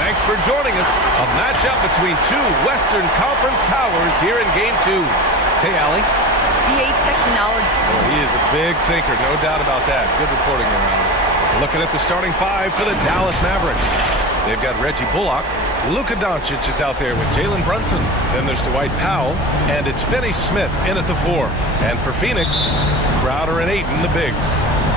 Thanks for joining us. A matchup between two Western Conference powers here in Game 2. Hey, Allie. VA technology. Oh, he is a big thinker, no doubt about that. Good reporting around. Looking at the starting five for the Dallas Mavericks. They've got Reggie Bullock. Luka Doncic is out there with Jalen Brunson. Then there's Dwight Powell, and it's Finney Smith in at the 4. And for Phoenix, Crowder and Ayton, the bigs.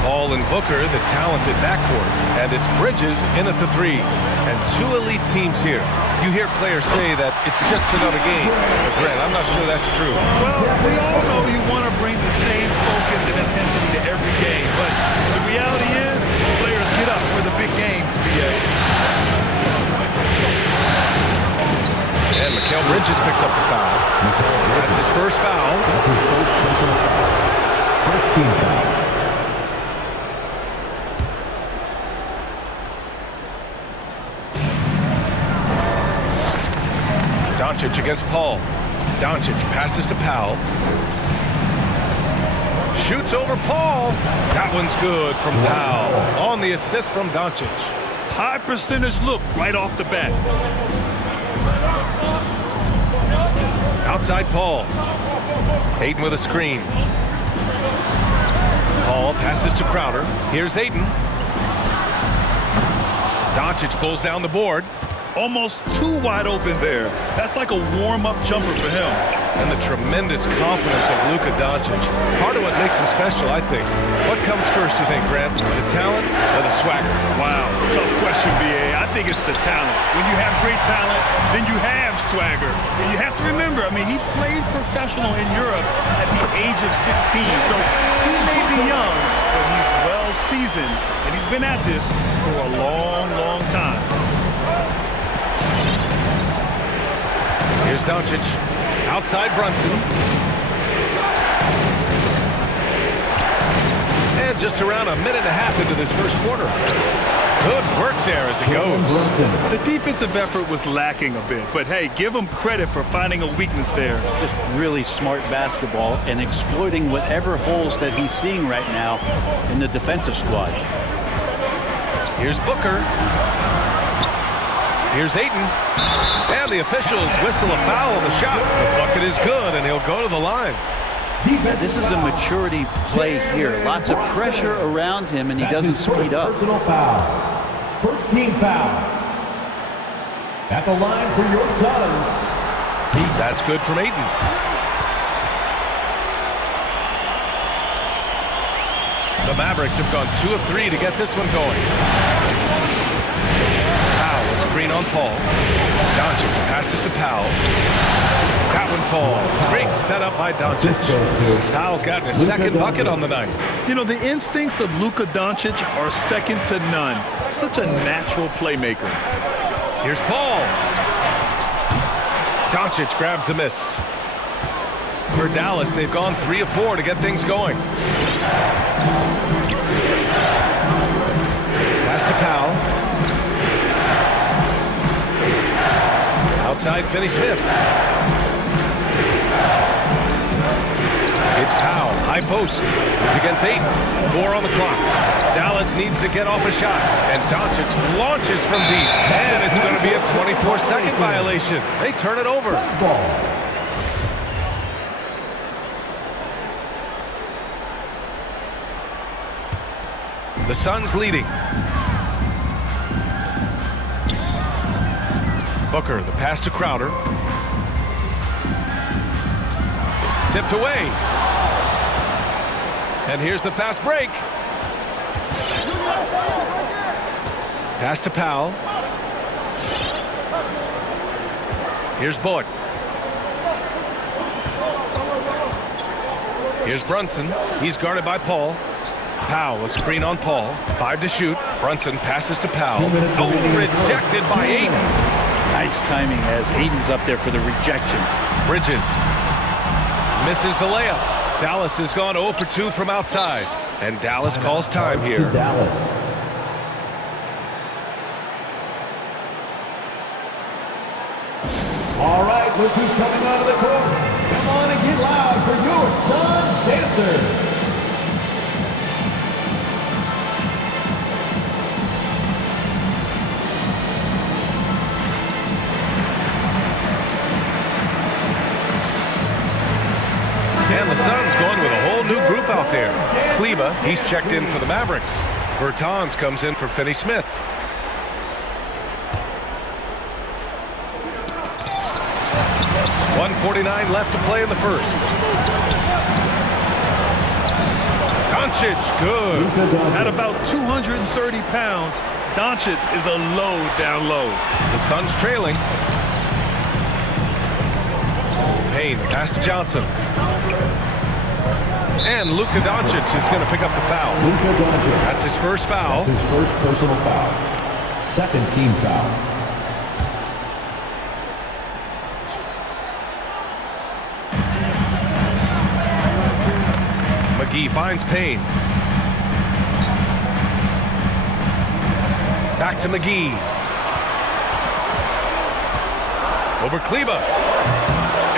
Paul and Booker, the talented backcourt. And it's Bridges in at the 3. And two elite teams here. You hear players say that it's just another game. But Grant, I'm not sure that's true. Well, we all know you want to bring the same focus and intensity to every game. But the reality is, players get up for the big games, BA. And Mikal Bridges picks up the foul. That's his first foul. That's his first personal foul. First team foul. Doncic against Paul. Doncic passes to Powell. Shoots over Paul. That one's good from Powell. On the assist from Doncic. High percentage look right off the bat. Outside Paul. Ayton with a screen. Paul passes to Crowder. Here's Ayton. Doncic pulls down the board. Almost too wide open there. That's like a warm-up jumper for him. And the tremendous confidence of Luka Doncic. Part of what makes him special, I think. What comes first, you think, Grant? The talent or the swagger? Wow, tough question, BA. I think it's the talent. When you have great talent, then you have swagger. And you have to remember, I mean, he played professional in Europe at the age of 16. So he may be young, but he's well-seasoned. And he's been at this for a long, long time. Here's Doncic. Outside Brunson. And just around a minute and a half into this first quarter. Good work there as it goes. The defensive effort was lacking a bit, but hey, give him credit for finding a weakness there. Just really smart basketball and exploiting whatever holes that he's seeing right now in the defensive squad. Here's Booker. Here's Ayton. And the officials whistle a foul on the shot. The bucket is good, and he'll go to the line. Yeah, this is a maturity play here. Lots of pressure around him, and he doesn't speed up. Personal foul. First team foul. At the line for your Suns. That's good from Ayton. The Mavericks have gone 2 of 3 to get this one going. Powell, a screen on Paul. Doncic passes to Powell. That one falls. Great setup by Doncic. Powell's gotten his second bucket on the night. You know, the instincts of Luka Doncic are second to none. Such a natural playmaker. Here's Paul. Doncic grabs the miss. For Dallas, they've gone 3 of 4 to get things going. Pass to Powell. Outside Finney Smith. It's Powell, high post. He's against 8. 4 on the clock. Dallas needs to get off a shot. And Doncic launches from deep. And it's going to be a 24-second violation. They turn it over. The Suns leading. Booker, the pass to Crowder. Tipped away. And here's the fast break. Pass to Powell. Here's Bullock. Here's Brunson. He's guarded by Paul. Powell, a screen on Paul. 5 to shoot. Brunson passes to Powell. Oh, rejected by Ayton. Nice timing as Ayton's up there for the rejection. Bridges misses the layup. Dallas has gone 0 for 2 from outside. And Dallas calls time here. Dallas. All right, look who's coming out of the court. Come on and get loud for your Suns dancers. group out there. Kleba, he's checked in for the Mavericks. Bertans comes in for Finney-Smith. .149 left to play in the first. Doncic, good. At about 230 pounds, Doncic is a load down low. The Suns trailing. Payne, pass to Johnson. And Luka Doncic is going to pick up the foul. That's his first foul. That's his first personal foul. Second team foul. McGee finds Payne. Back to McGee. Over Kleba.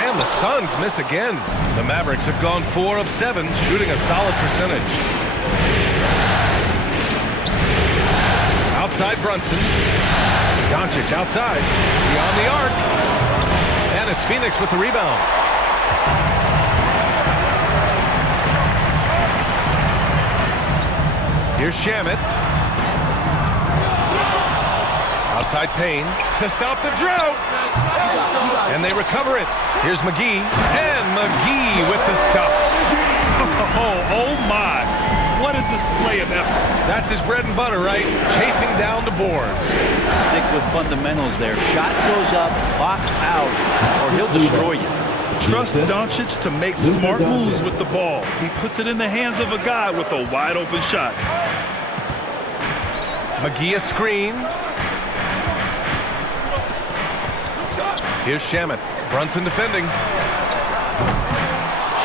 And the Suns miss again. The Mavericks have gone 4 of 7, shooting a solid percentage. Outside Brunson. Doncic outside. Beyond the arc. And it's Phoenix with the rebound. Here's Shamet. Outside Payne to stop the drought. And they recover it. Here's McGee. And McGee with the stuff. Oh my. What a display of effort. That's his bread and butter, right? Chasing down the boards. Stick with fundamentals there. Shot goes up, box out, or he'll destroy you. Trust Doncic to make smart moves with the ball. He puts it in the hands of a guy with a wide open shot. McGee a screen. Here's Shamet. Brunson defending.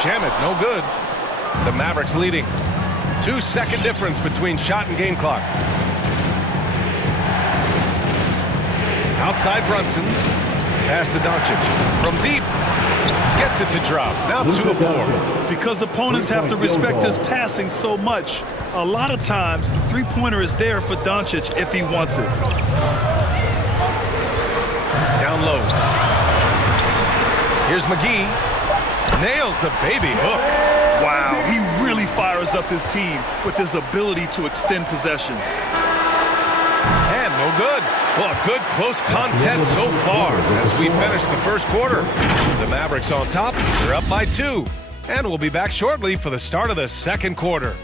Shamet, no good. The Mavericks leading. 2-second difference between shot and game clock. Outside Brunson. Pass to Doncic. From deep. Gets it to drop. Now 2 of 4. Because opponents have to respect his passing so much, a lot of times the three-pointer is there for Doncic if he wants it. Down low. Here's McGee. Nails the baby hook. Wow, he really fires up his team with his ability to extend possessions. And no good. Well, a good close contest so far as we finish the first quarter. The Mavericks on top. They're up by 2. And we'll be back shortly for the start of the second quarter.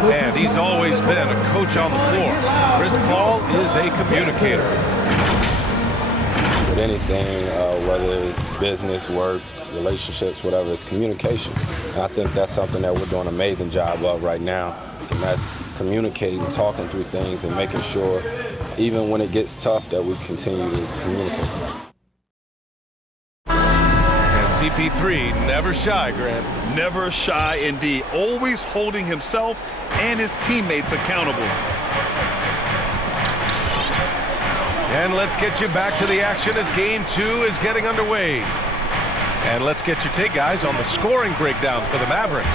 And he's always been a coach on the floor. Chris Paul is a communicator. With anything, whether it's business, work, relationships, whatever, it's communication. And I think that's something that we're doing an amazing job of right now. And that's communicating, talking through things, and making sure, even when it gets tough, that we continue to communicate. CP3, never shy, Grant. Never shy indeed. Always holding himself and his teammates accountable. And let's get you back to the action as Game 2 is getting underway. And let's get your take, guys, on the scoring breakdown for the Mavericks.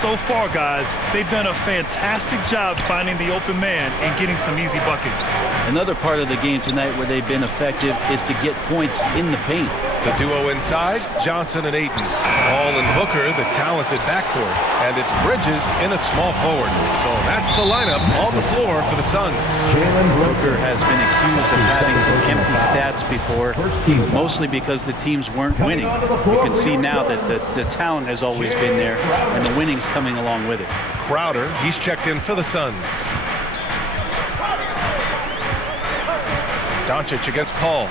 So far, guys, they've done a fantastic job finding the open man and getting some easy buckets. Another part of the game tonight where they've been effective is to get points in the paint. The duo inside, Johnson and Ayton. Ball and Booker, the talented backcourt. And it's Bridges in at small forward. So that's the lineup on the floor for the Suns. Booker has been accused of having some empty stats before, mostly because the teams weren't winning. You can see now that the talent has always been there, and the winning's coming along with it. Crowder, he's checked in for the Suns. Doncic against Paul.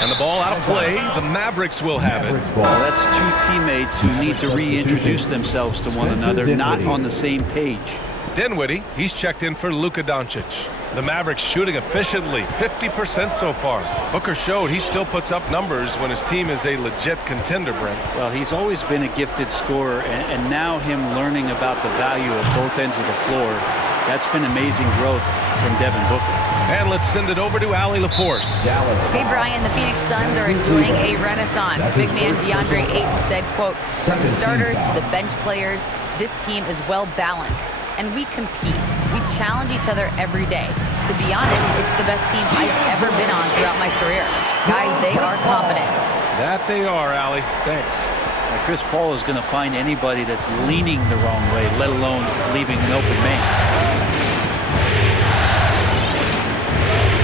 And the ball out of play. The Mavericks will have it. Well, that's two teammates who need to reintroduce themselves to one another, not on the same page. Dinwiddie, he's checked in for Luka Doncic. The Mavericks shooting efficiently, 50% so far. Booker showed he still puts up numbers when his team is a legit contender, Brent. Well, he's always been a gifted scorer, and now him learning about the value of both ends of the floor That's been amazing growth from Devin Booker. And let's send it over to Allie LaForce. Hey, Brian, the Phoenix Suns are enjoying a renaissance. Big man DeAndre Ayton said, quote, "From starters to the bench players, this team is well balanced, and we compete. We challenge each other every day. To be honest, it's the best team I've ever been on throughout my career. Guys, they are confident." That they are, Allie. Thanks. Now, Chris Paul is going to find anybody that's leaning the wrong way, let alone leaving an open man.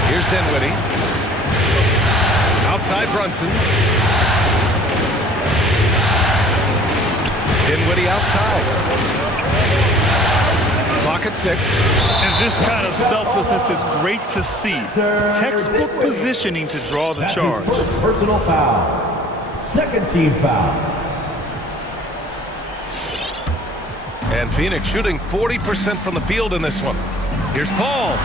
Here's Dinwiddie. Outside Brunson. Dinwiddie outside. Clock at 6. And this kind of selflessness is great to see. Textbook positioning to draw the charge. That's his first personal foul. Second team foul. And Phoenix shooting 40% from the field in this one. Here's Paul.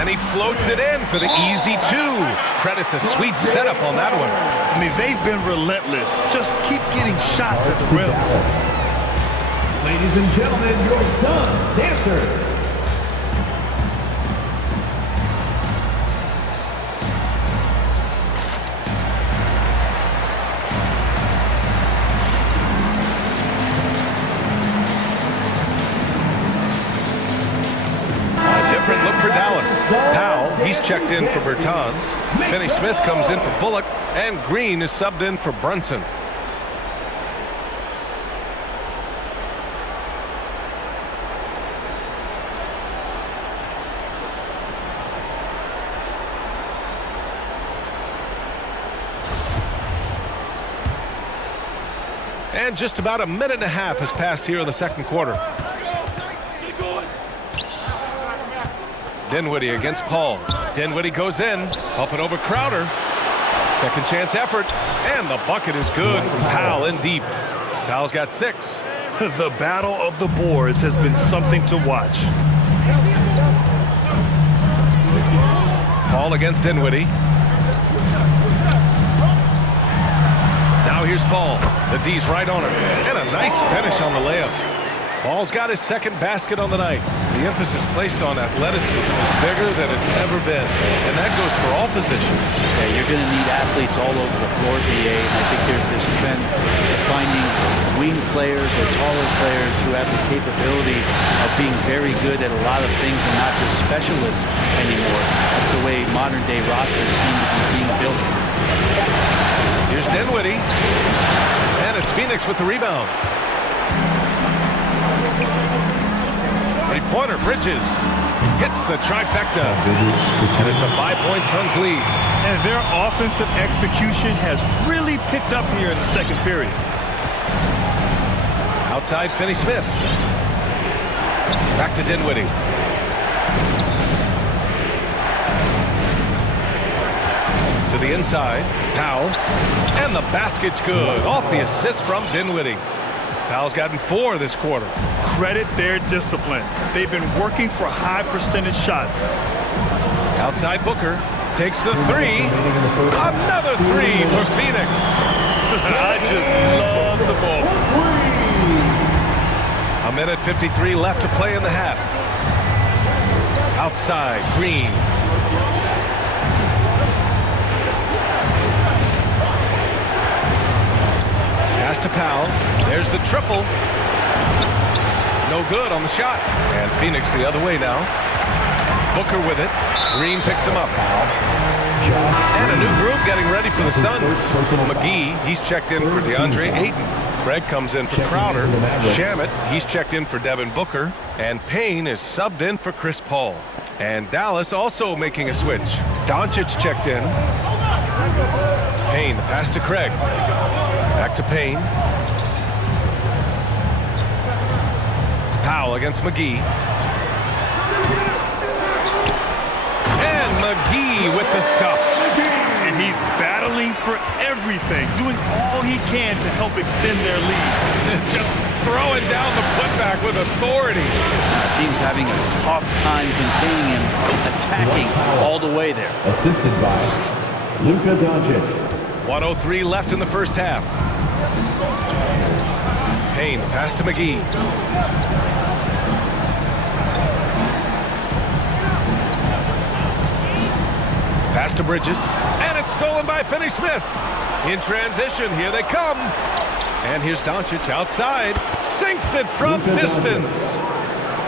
And he floats it in for the easy 2. Credit the sweet setup on that one. I mean, they've been relentless. Just keep getting shots at the rim. Ladies and gentlemen, your Suns dancers. Different look for Dallas. Powell, he's checked in for Bertans. Finney-Smith comes in for Bullock. And Green is subbed in for Brunson. And just about a minute and a half has passed here in the second quarter. Dinwiddie against Paul. Dinwiddie goes in, helping over Crowder. Second chance effort, and the bucket is good from Powell in deep. Powell's got 6. The battle of the boards has been something to watch. Paul against Dinwiddie. Now here's Paul. The D's right on him. And a nice finish on the layup. Paul's got his second basket on the night. The emphasis placed on athleticism is bigger than it's ever been. And that goes for all positions. Yeah, you're going to need athletes all over the floor, BA. And I think there's this trend to finding wing players or taller players who have the capability of being very good at a lot of things and not just specialists anymore. That's the way modern day rosters seem to be being built. Here's Dinwiddie. And it's Phoenix with the rebound. Three-pointer, Bridges hits the trifecta. And it's a 5-point Suns lead. And their offensive execution has really picked up here in the second period. Outside Finney-Smith. Back to Dinwiddie. To the inside, Powell. And the basket's good. Off the assist from Dinwiddie. Powell's gotten 4 this quarter. Credit their discipline. They've been working for high percentage shots. Outside Booker takes the 3. Another 3 for Phoenix. I just love the ball. A minute 53 left to play in the half. Outside, Green. Pass to Powell. There's the triple. No good on the shot. And Phoenix the other way now. Booker with it. Green picks him up. And a new group getting ready for the Suns. McGee, he's checked in for DeAndre Ayton. Craig comes in for Crowder. Shamet, he's checked in for Devin Booker. And Payne is subbed in for Chris Paul. And Dallas also making a switch. Doncic checked in. Payne, the pass to Craig. Back to Payne. Powell against McGee. And McGee with the stuff. And he's battling for everything, doing all he can to help extend their lead. Just throwing down the putback with authority. The team's having a tough time containing him, attacking all the way there. Assisted by Luka Doncic. 1:03 left in the first half. Payne, pass to McGee. to Bridges. And it's stolen by Finney-Smith. In transition, here they come. And here's Doncic outside. Sinks it from distance.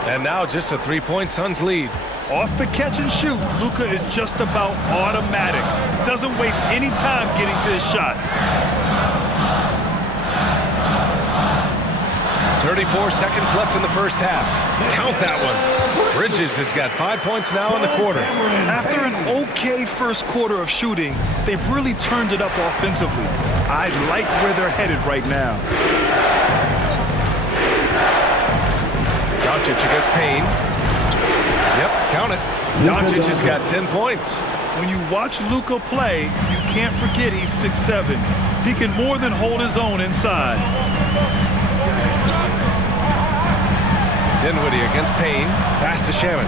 And now just a 3-point Suns lead. Off the catch and shoot, Luka is just about automatic. Doesn't waste any time getting to his shot. 34 seconds left in the first half. Count that one. Bridges has got 5 points now in the quarter. After an okay first quarter of shooting, they've really turned it up offensively. I like where they're headed right now. Doncic against Payne. Yep, count it. Doncic has got 10 points. When you watch Luka play, you can't forget he's 6'7". He can more than hold his own inside. Dinwiddie against Payne. Pass to Shaman.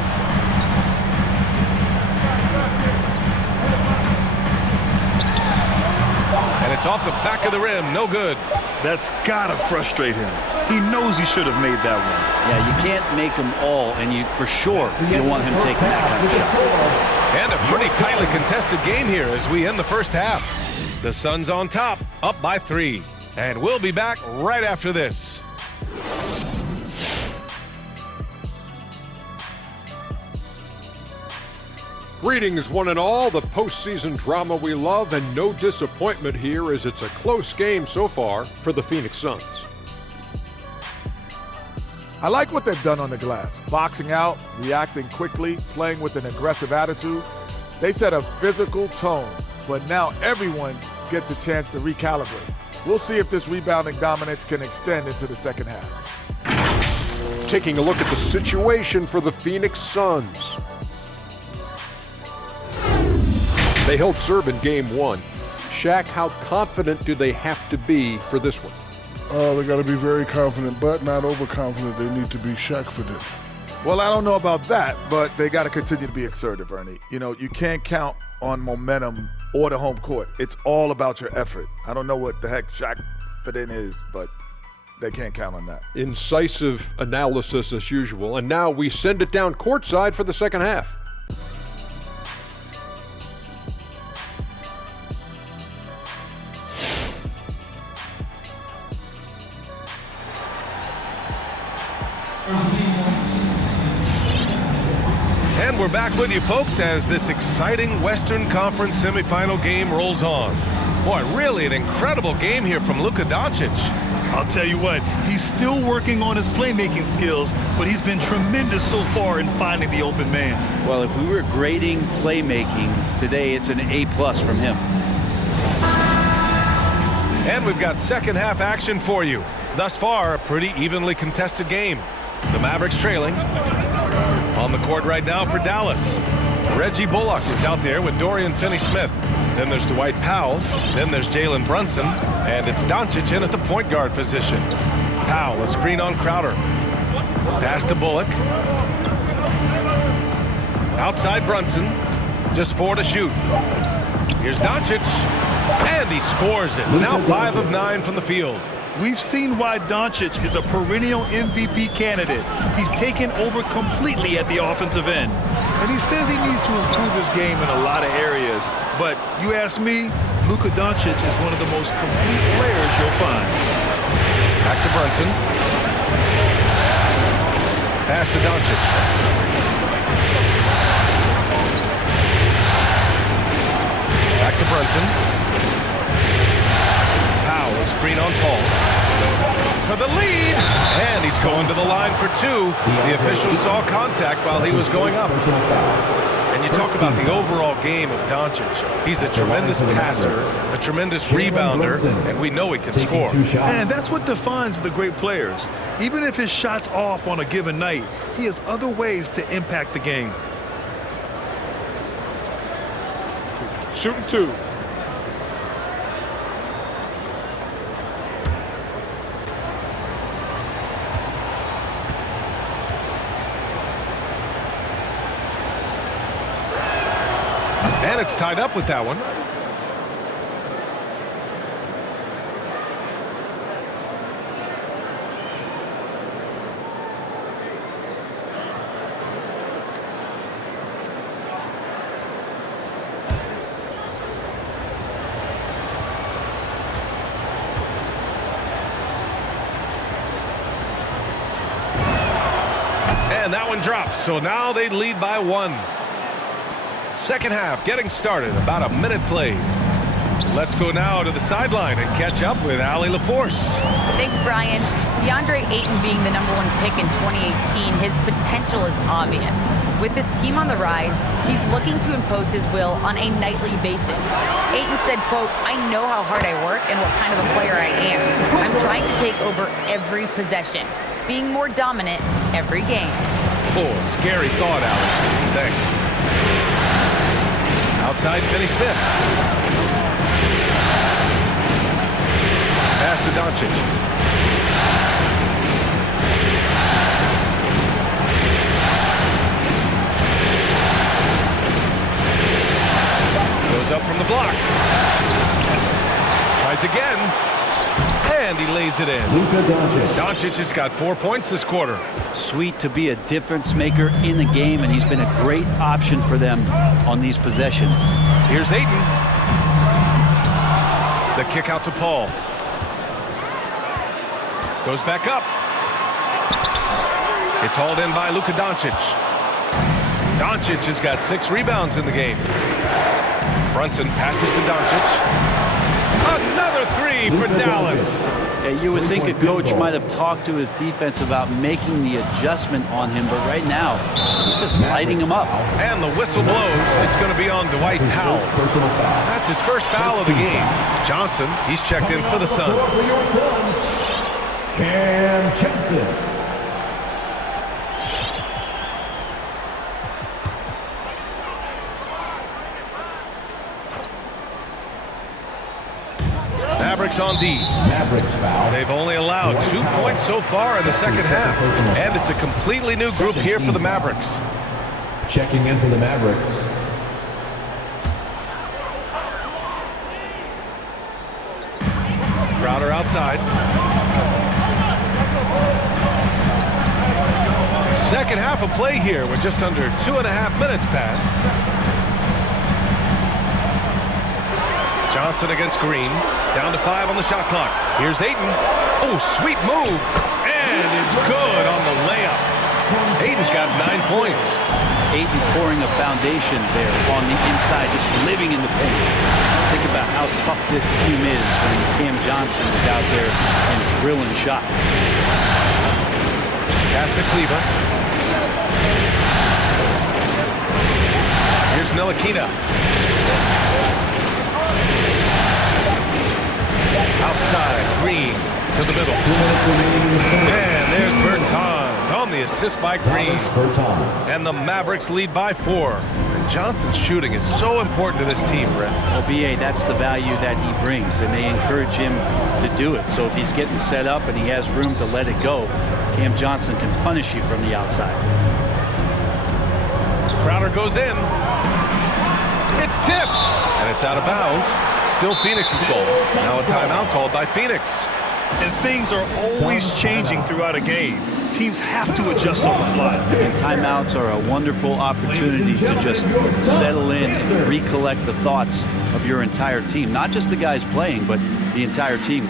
And it's off the back of the rim. No good. That's gotta frustrate him. He knows he should have made that one. Yeah, you can't make them all, and you for sure you don't want him taking that kind of shot. And a pretty tightly contested game here as we end the first half. The Suns on top, up by 3. And we'll be back right after this. Greetings, one and all. The postseason drama we love, and no disappointment here as it's a close game so far for the Phoenix Suns. I like what they've done on the glass. Boxing out, reacting quickly, playing with an aggressive attitude. They set a physical tone, but now everyone gets a chance to recalibrate. We'll see if this rebounding dominance can extend into the second half. Taking a look at the situation for the Phoenix Suns. They held serve in game 1. Shaq, how confident do they have to be for this one? They got to be very confident, but not overconfident. They need to be Shaq-fident. Well, I don't know about that, but they got to continue to be assertive, Ernie. You know, you can't count on momentum or the home court. It's all about your effort. I don't know what the heck Shaq-fident is, but they can't count on that. Incisive analysis as usual, and now we send it down courtside for the second half. And we're back with you, folks, as this exciting Western Conference semifinal game rolls on. Boy, really an incredible game here from Luka Doncic. I'll tell you what, he's still working on his playmaking skills, but he's been tremendous so far in finding the open man. Well, if we were grading playmaking today, it's an A+ from him. And we've got second half action for you. Thus far, a pretty evenly contested game. The Mavericks trailing. On the court right now for Dallas. Reggie Bullock is out there with Dorian Finney-Smith. Then there's Dwight Powell. Then there's Jalen Brunson. And it's Doncic in at the point guard position. Powell, a screen on Crowder. Pass to Bullock. Outside Brunson. Just 4 to shoot. Here's Doncic. And he scores it. Now 5 of 9 from the field. We've seen why Doncic is a perennial MVP candidate. He's taken over completely at the offensive end. And he says he needs to improve his game in a lot of areas. But you ask me, Luka Doncic is one of the most complete players you'll find. Back to Brunson. Pass to Doncic. Back to Brunson. Powell, a screen on Paul. For the lead, and he's going to the line for 2. The official saw contact while he was going up. And you talk about the overall game of Doncic. He's a tremendous passer, a tremendous rebounder, and we know he can score. And that's what defines the great players. Even if his shot's off on a given night, he has other ways to impact the game. Shooting 2. And it's tied up with that one. one drops, so now they lead by 1. Second half getting started, about a minute played. Let's go now to the sideline and catch up with Allie LaForce. Thanks, Brian. DeAndre Ayton being the #1 pick in 2018, his potential is obvious. With this team on the rise, he's looking to impose his will on a nightly basis. Ayton said, quote, "I know how hard I work and what kind of a player I am. I'm trying to take over every possession, being more dominant every game." Oh, scary thought, Allie. Thanks. Outside, Finney-Smith. Pass to Doncic. Goes up from the block. Tries again. And he lays it in. Doncic has got 4 points this quarter. Sweet to be a difference maker in the game, and he's been a great option for them on these possessions. Here's Ayton. The kick out to Paul. Goes back up. It's hauled in by Luka Doncic. Doncic has got 6 rebounds in the game. Brunson passes to Doncic. Another 3 for Dallas. Yeah, you would think a coach might have talked to his defense about making the adjustment on him, but right now, he's just lighting him up. And the whistle blows. It's going to be on Dwight Powell. That's his first foul of the game. Johnson, he's checked in for the Suns. Cam Johnson. Mavericks on D. Mavericks foul. They've only allowed 2 points so far in the second half. And it's a completely new group here for the Mavericks. Checking in for the Mavericks. Crowder outside. Second half of play here with just under 2.5 minutes passed. Johnson against Green. Down to 5 on the shot clock. Here's Ayton. Oh, sweet move. And it's good on the layup. Ayton's got 9 points. Ayton pouring a foundation there on the inside, just living in the paint. Think about how tough this team is when Cam Johnson is out there and drilling shots. Pass to Kleber. Here's Ntilikina. Outside, Green to the middle. And there's Bertans on the assist by Green. And the Mavericks lead by 4. And Johnson's shooting is so important to this team, Brett. Well, BA, that's the value that he brings, and they encourage him to do it. So if he's getting set up and he has room to let it go, Cam Johnson can punish you from the outside. Crowder goes in. It's tipped. And it's out of bounds. Still Phoenix's ball. Now a timeout called by Phoenix. And things are always changing throughout a game. Teams have to adjust on the fly. And timeouts are a wonderful opportunity to just settle in and recollect the thoughts of your entire team. Not just the guys playing, but the entire team.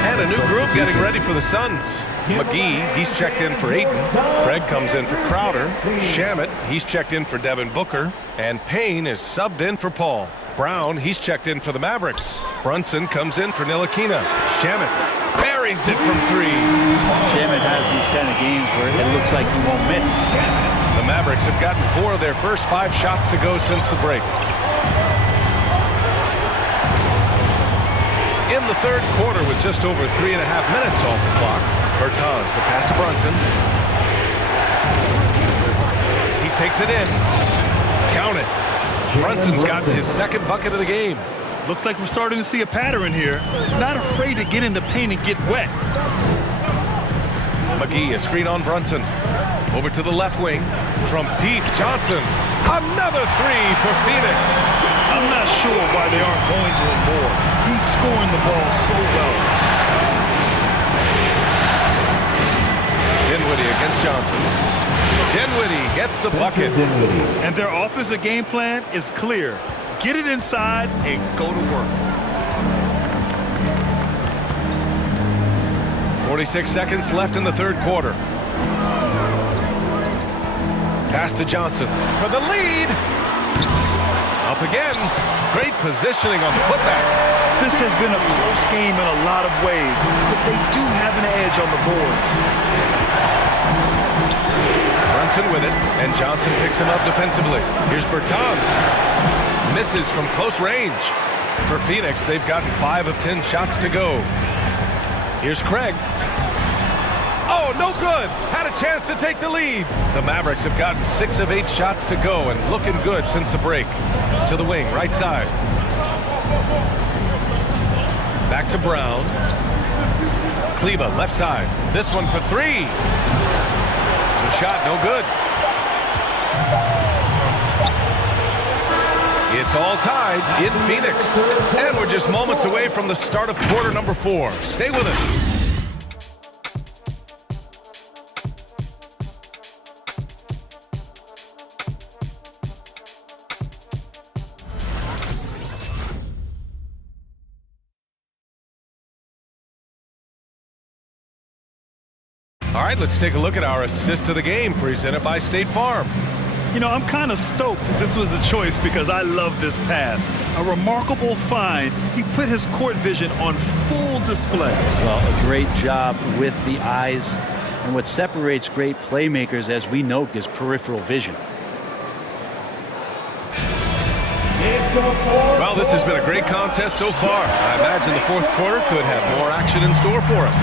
And a new group getting ready for the Suns. McGee, he's checked in for Ayton. Craig comes in for Crowder. Shamet, he's checked in for Devin Booker. And Payne is subbed in for Paul. Brown, he's checked in for the Mavericks. Brunson comes in for Ntilikina. Shamet buries it from 3. Shamet has these kind of games where it looks like he won't miss. The Mavericks have gotten 4 of their first 5 shots to go since the break. In the third quarter with just over 3.5 minutes off the clock. Bertans, the pass to Brunson. He takes it in. Count it. Brunson's gotten his second bucket of the game. Looks like we're starting to see a pattern here. Not afraid to get in the paint and get wet. McGee, a screen on Brunson. Over to the left wing. From deep, Johnson. Another 3 for Phoenix. I'm not sure why they aren't going to him more. He's scoring the ball so well. Dinwiddie against Johnson. Dinwiddie gets the bucket. And their offensive game plan is clear. Get it inside and go to work. 46 seconds left in the third quarter. Pass to Johnson for the lead. Up again. Great positioning on the putback. This has been a close game in a lot of ways, but they do have an edge on the board. Brunson with it, and Johnson picks him up defensively. Here's Bertans. Misses from close range. For Phoenix, they've gotten 5 of 10 shots to go. Here's Craig. Oh, no good. Had a chance to take the lead. The Mavericks have gotten 6 of 8 shots to go and looking good since the break. To the wing, right side. Back to Brown. Kleba, left side. This one for 3. The shot, no good. It's all tied in Phoenix. And we're just moments away from the start of quarter number 4. Stay with us. All right, let's take a look at our assist of the game presented by State Farm. You know, I'm kind of stoked that this was a choice because I love this pass. A remarkable find. He put his court vision on full display. Well, a great job with the eyes. And what separates great playmakers, as we know, is peripheral vision. Well, this has been a great contest so far. I imagine the fourth quarter could have more action in store for us.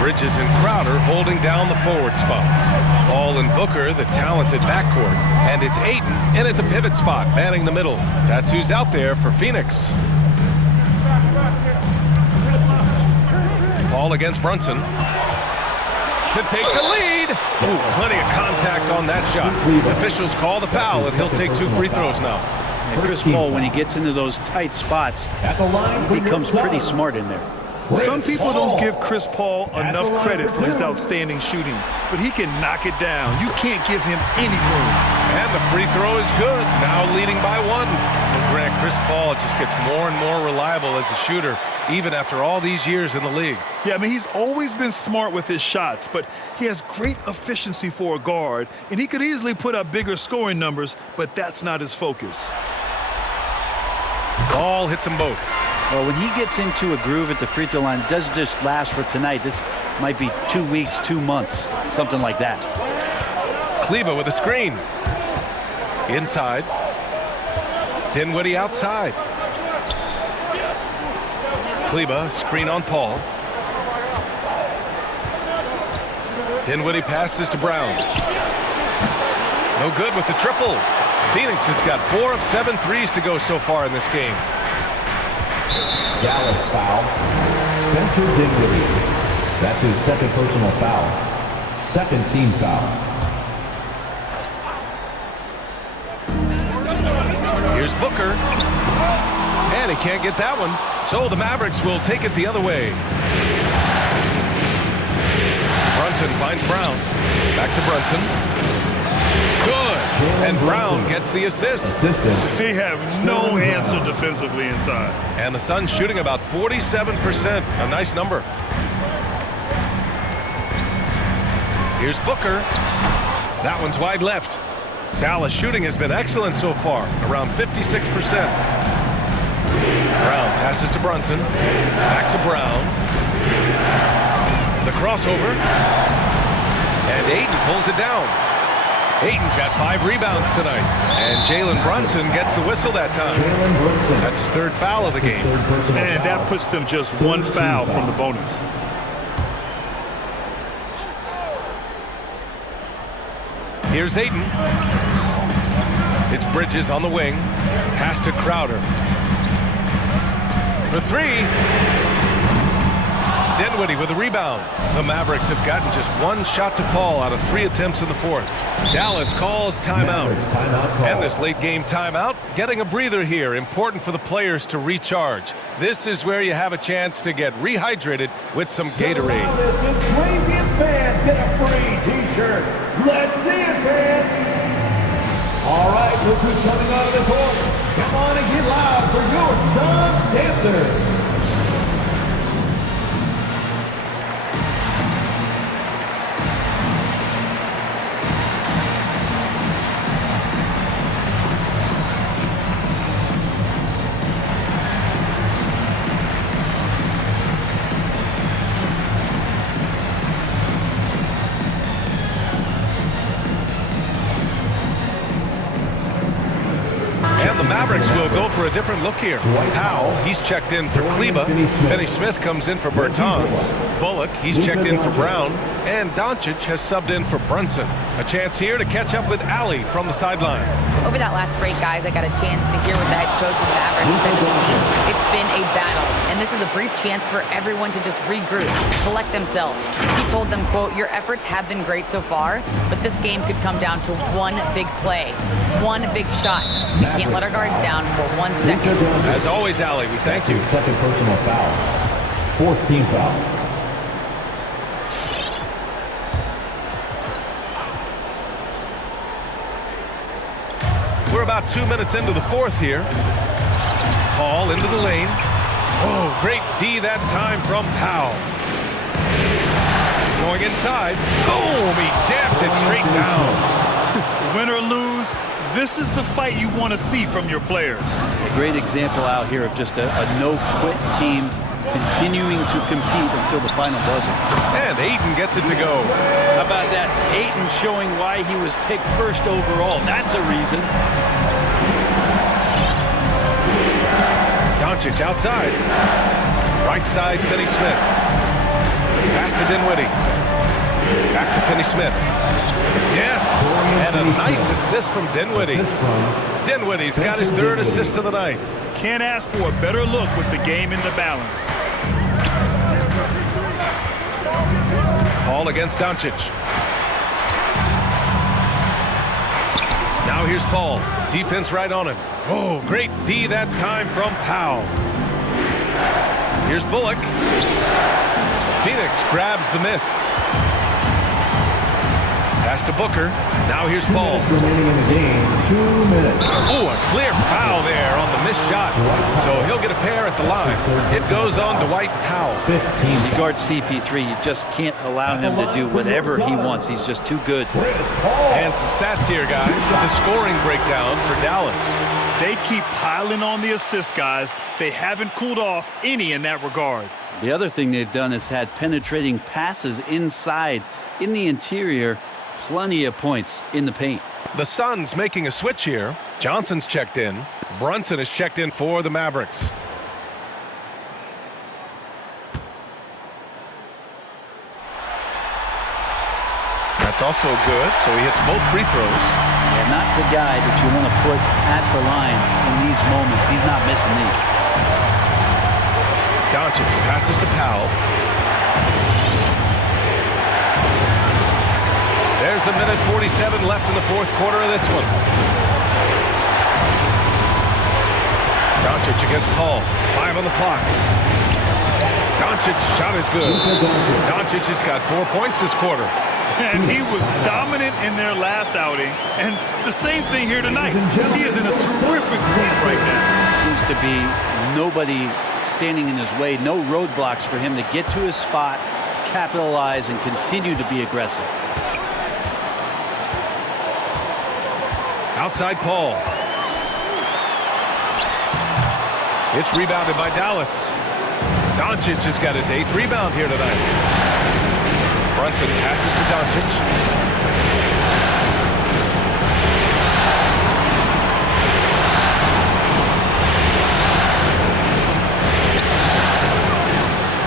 Bridges and Crowder holding down the forward spots. Paul and Booker, the talented backcourt. And it's Ayton in at the pivot spot, manning the middle. That's who's out there for Phoenix. Paul against Brunson. To take the lead. Ooh, plenty of contact on that shot. The officials call the foul, and he'll take 2 free throws now. And Chris Paul, when he gets into those tight spots, he becomes pretty smart in there. Some people don't give Chris Paul enough credit for his outstanding shooting, but he can knock it down. You can't give him any room. And the free throw is good, now leading by 1. And Grant, Chris Paul just gets more and more reliable as a shooter, even after all these years in the league. Yeah, I mean, he's always been smart with his shots, but he has great efficiency for a guard, and he could easily put up bigger scoring numbers, but that's not his focus. Ball hits them both. Well, when he gets into a groove at the free throw line, it doesn't just last for tonight. This might be 2 weeks, 2 months, something like that. Kleba with a screen. Inside. Dinwiddie outside. Kleba, screen on Paul. Dinwiddie passes to Brown. No good with the triple. Phoenix has got 4 of 7 threes to go so far in this game. Dallas foul. Spencer Dinwiddie. That's his 2nd personal foul. 2nd team foul. Here's Booker. And he can't get that one. So the Mavericks will take it the other way. Brunson finds Brown. Back to Brunson. Good. And Brown gets the assist. They have no answer defensively inside. And the Suns shooting about 47%. A nice number. Here's Booker. That one's wide left. Dallas shooting has been excellent so far, around 56%. Brown passes to Brunson. Back to Brown. The crossover. And Ayton pulls it down. Ayton's got 5 rebounds tonight. And Jalen Brunson gets the whistle that time. That's his 3rd foul of the game. And that puts them just 1 foul from the bonus. Here's Ayton. It's Bridges on the wing. Pass to Crowder. For 3. Dinwiddie with a rebound. The Mavericks have gotten just 1 shot to fall out of 3 attempts in the 4th. Dallas calls timeout. And this late game timeout, getting a breather here. Important for the players to recharge. This is where you have a chance to get rehydrated with some Gatorade. Crazy fans get a free t-shirt. Let's see it, fans. All right, look who's coming out of the court. Come on and get loud for your Suns dancers. for a different look here. Powell, he's checked in for Kleba. Finney-Smith comes in for Bertans. Bullock, he's checked in for Brown. And Doncic has subbed in for Brunson. A chance here to catch up with Allie from the sideline. Over that last break, guys, I got a chance to hear what the head coach of the Mavericks said to the team. It's been a battle, and this is a brief chance for everyone to just regroup, collect themselves. He told them, quote, "Your efforts have been great so far, but this game could come down to one big play, one big shot. We can't let our guards down for 1 second." As always, Allie, we thank you. Second personal foul. Fourth team foul. We're about 2 minutes into the fourth here. Paul into the lane. Oh, great D that time from Powell. Going inside. Boom! He jams it straight down. Win or lose, this is the fight you want to see from your players. A great example out here of just a no-quit team continuing to compete until the final buzzer. And Ayton gets it to go. How about that? Ayton showing why he was picked first overall. That's a reason. Doncic outside. Right side, Finney-Smith. Pass to Dinwiddie. Back to Finney-Smith. Yes! And a nice assist from Dinwiddie. Dinwiddie's got his third assist of the night. Can't ask for a better look with the game in the balance. Paul against Doncic. Now here's Paul. Defense right on him. Oh, great D that time from Powell. Here's Bullock. Phoenix grabs the miss. Pass to Booker. Now here's Paul. Remaining in the game, 2 minutes. Oh, a clear foul there on the missed shot. So he'll get a pair at the line. It goes on to Dwight Powell. You guard CP3, you just can't allow him to do whatever he wants. He's just too good. And some stats here, guys. The scoring breakdown for Dallas. They keep piling on the assist, guys. They haven't cooled off any in that regard. The other thing they've done is had penetrating passes inside, in the interior, plenty of points in the paint. The Suns making a switch here. Johnson's checked in. Brunson is checked in for the Mavericks. That's also good, so he hits both free throws. And not the guy that you want to put at the line in these moments. He's not missing these. Doncic passes to Powell. There's a minute 47 left in the fourth quarter of this one. Doncic against Paul. 5 on the clock. Doncic shot is good. Doncic has got 4 points this quarter. And he was dominant in their last outing. And the same thing here tonight. He is in a terrific mood right now. Seems to be nobody standing in his way. No roadblocks for him to get to his spot, capitalize, and continue to be aggressive. Outside Paul. It's rebounded by Dallas. Doncic has got his 8th rebound here tonight. Brunson passes to Doncic.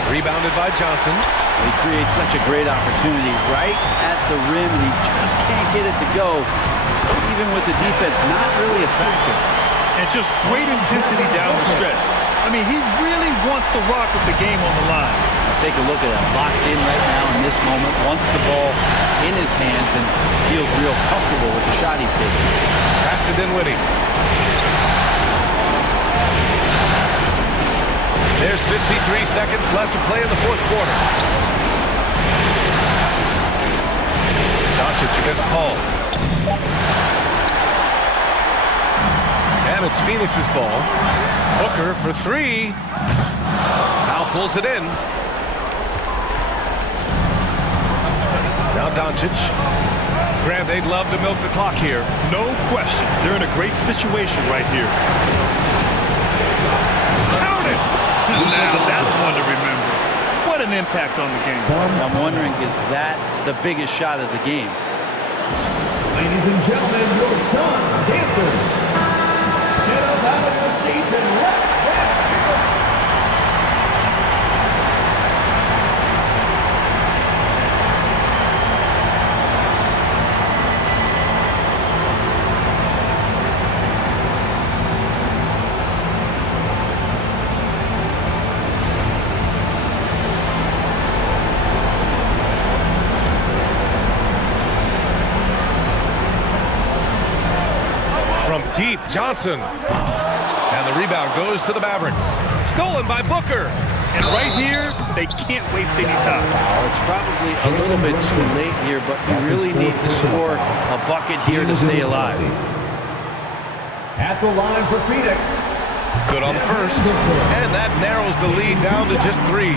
Rebounded by Johnson. He creates such a great opportunity right at the rim, and he just can't get it to go. Even with the defense, not really a factor. And just great intensity down the stretch. I mean, he really wants to rock with the game on the line. Take a look at that. Locked in right now in this moment. Wants the ball in his hands and feels real comfortable with the shot he's taking. Pass to Dinwiddie. There's 53 seconds left to play in the fourth quarter. Doncic against Paul. And it's Phoenix's ball. Booker for 3. Now pulls it in. Now Doncic. Grant, they'd love to milk the clock here. No question. They're in a great situation right here. Count it! Now that's one to remember. What an impact on the game. I'm wondering, is that the biggest shot of the game? Ladies and gentlemen, your Suns dancers. Get up out of your seats Johnson. And the rebound goes to the Mavericks. Stolen by Booker. And right here, they can't waste any time. It's probably a little bit too late here, but you really need to score a bucket here to stay alive. At the line for Phoenix. Good on the first. And that narrows the lead down to just 3.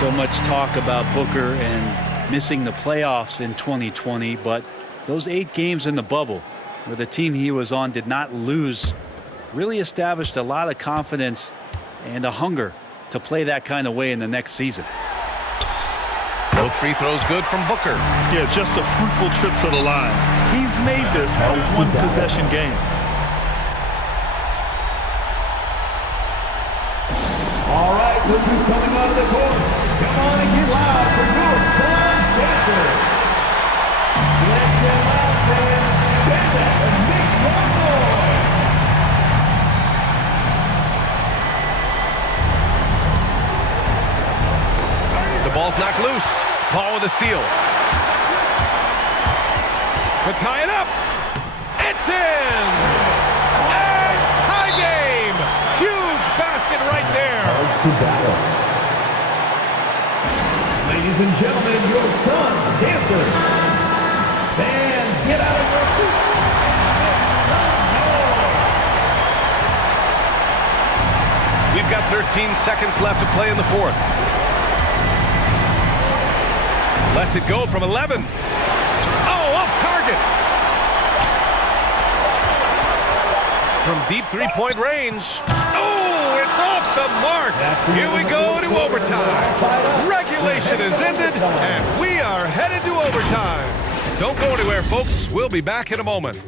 So much talk about Booker and missing the playoffs in 2020, but those 8 games in the bubble where the team he was on did not lose really established a lot of confidence and a hunger to play that kind of way in the next season. Both free throws good from Booker. Yeah, just a fruitful trip to the line. He's made this a one-possession game. All right, look who's coming out of the court. Come on and get loud for your Suns dancer. Let's get loud, fans. Stand up and make some noise. The ball's knocked loose. Ball with a steal. To tie it up. It's in! And tie game! Huge basket right there. Ladies and gentlemen, your Suns dancer. Fans, get out of your seat. We've got 13 seconds left to play in the 4th. Lets it go from 11. Oh, off target. From deep three-point range. Oh, it's off the mark. Here we go to overtime. Regulation is ended, and we are headed to overtime. Don't go anywhere, folks. We'll be back in a moment.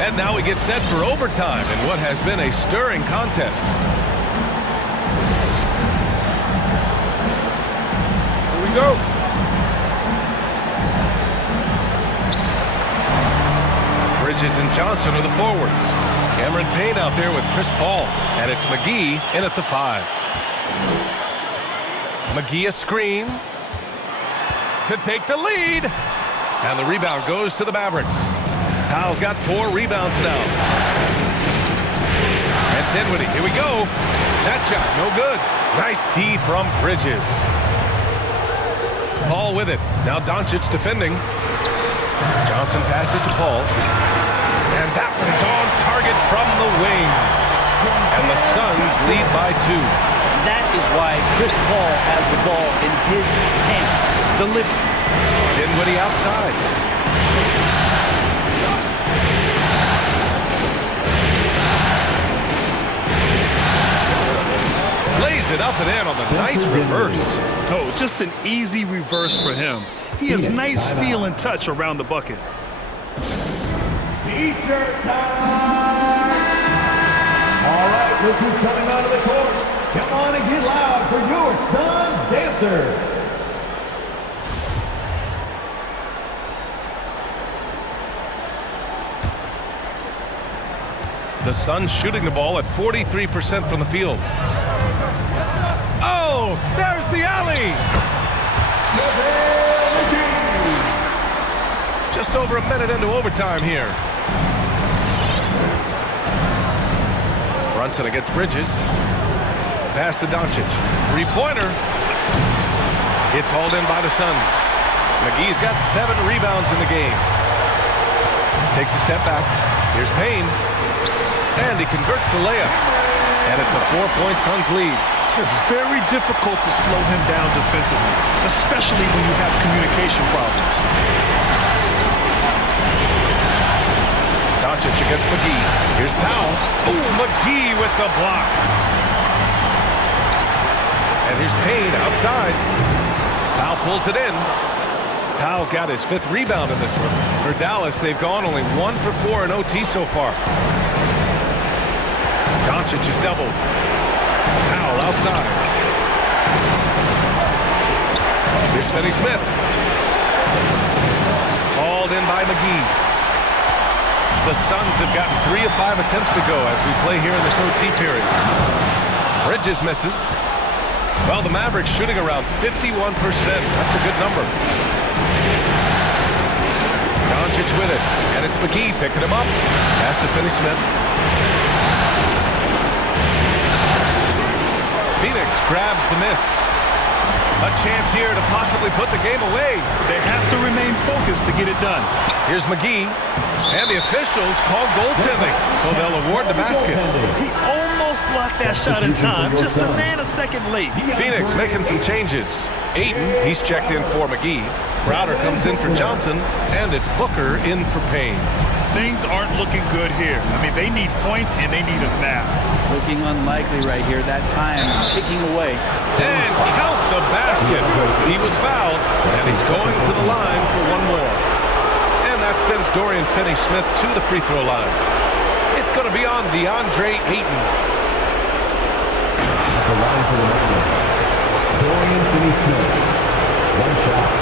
And now we get set for overtime in what has been a stirring contest. Here we go. Bridges and Johnson are the forwards. Cameron Payne out there with Chris Paul. And it's McGee in at the 5. McGee a screen to take the lead. And the rebound goes to the Mavericks. Powell's got 4 rebounds now. And Dinwiddie, here we go. That shot, no good. Nice D from Bridges. Paul with it. Now Doncic defending. Johnson passes to Paul. And that one's on target from the wing. And the Suns lead by 2. That is why Chris Paul has the ball in his hands. Delivery. Dinwiddie outside. Lays it up and in on the nice reverse. Oh, just an easy reverse for him. He has nice feel and touch around the bucket. T-shirt time! All right, look who's coming out of the court. Come on and get loud for your Suns dancer. The Suns shooting the ball at 43% from the field. Oh, there's the alley! Just over a minute into overtime here. Brunson against Bridges. Pass to Doncic. Three-pointer. It's hauled in by the Suns. McGee's got 7 rebounds in the game. Takes a step back. Here's Payne. And he converts the layup. And it's a 4-point Suns lead. It's very difficult to slow him down defensively, especially when you have communication problems. Doncic against McGee. Here's Powell. Ooh, McGee with the block. And here's Payne outside. Powell pulls it in. Powell's got his 5th rebound in this one. For Dallas, they've gone only 1 for 4 in OT so far. Doncic is doubled. Powell outside. Here's Finney-Smith. Hauled in by McGee. The Suns have gotten 3 of 5 attempts to go as we play here in this OT period. Bridges misses. Well, the Mavericks shooting around 51%. That's a good number. Doncic with it, and it's McGee picking him up. Has to finish Smith. Phoenix grabs the miss. A chance here to possibly put the game away. They have to remain focused to get it done. Here's McGee, and the officials call goaltending, so they'll award the basket. He almost blocked that shot in time, just a nanosecond late. Phoenix making some changes. Ayton, he's checked in for McGee. Crowder comes in for Johnson, and it's Booker in for Payne. Things aren't looking good here. I mean, they need points, and they need them now. Looking unlikely right here. That time ticking away. And count the basket. He was fouled, and he's going to the line for one more. And that sends Dorian Finney-Smith to the free throw line. It's going to be on DeAndre Ayton. At the line for the Mavericks, Dorian Finney-Smith. One shot.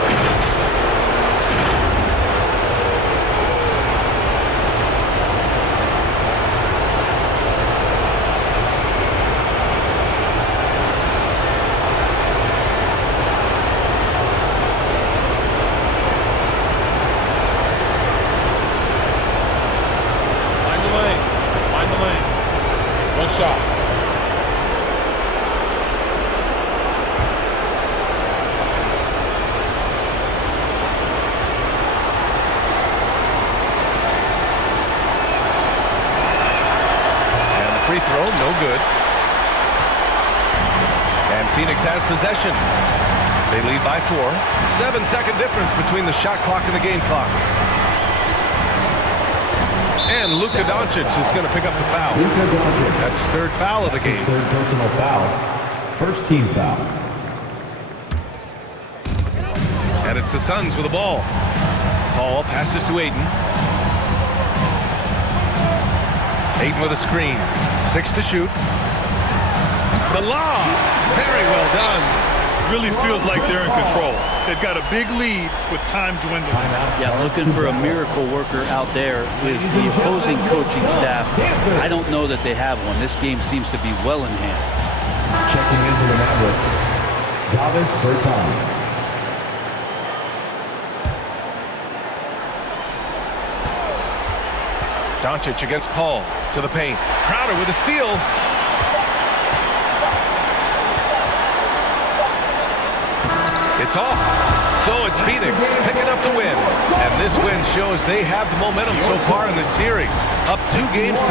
Shot. And the free throw, no good. And Phoenix has possession. They lead by 4. 7-second difference between the shot clock and the game clock. And Luka Doncic is going to pick up the foul. That's his 3rd foul of the game. Third personal foul. First team foul. And it's the Suns with the ball. Paul passes to Ayton. Ayton with a screen. 6 to shoot. The lob. Very well done. Really feels like they're in control. They've got a big lead with time dwindling. Yeah, looking for a miracle worker out there is the opposing coaching staff. I don't know that they have one. This game seems to be well in hand. Checking in for the Mavericks, Davis Bertans. Doncic against Paul to the paint. Crowder with a steal. It's off. So it's Phoenix picking up the win. And this win shows they have the momentum so far in this series. Up 2 games to